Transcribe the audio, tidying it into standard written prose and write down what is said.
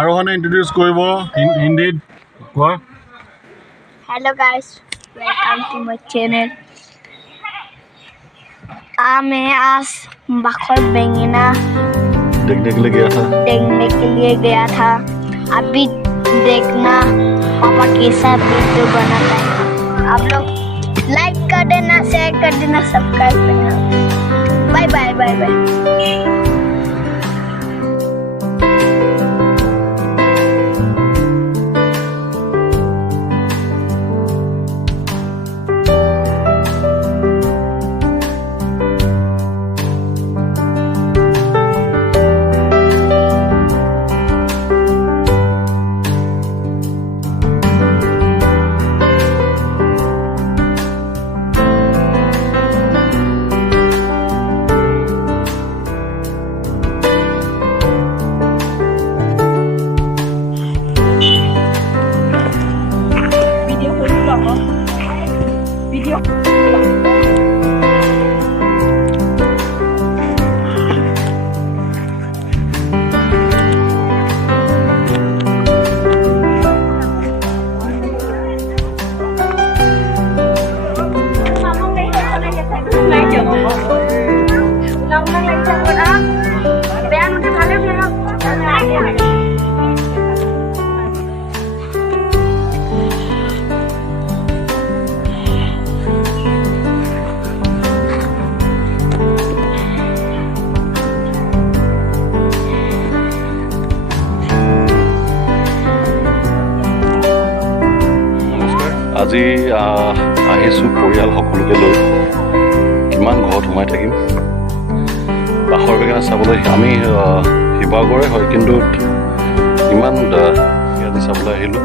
আৰোহণে introduce কৰিব হিন্দীত কোৱা। Hello guys, welcome to my channel. मैं आज बखर बेंगना देखने के लिए गया था। अभी देखना पापा कैसा वीडियो बनाता है। आप लोग लाइक कर देना, शेयर कर देना, सब्सक्राइब करना। Bye bye bye bye. আজি আহিছোঁ পৰিয়াল সকলোকে লৈ। কিমান ঘৰত সোমাই থাকিম। বাখৰ বেঙেনা চাবলৈ আমি শিৱসাগৰে হয়, কিন্তু ইমান ইয়াতে চাবলৈ আহিলোঁ।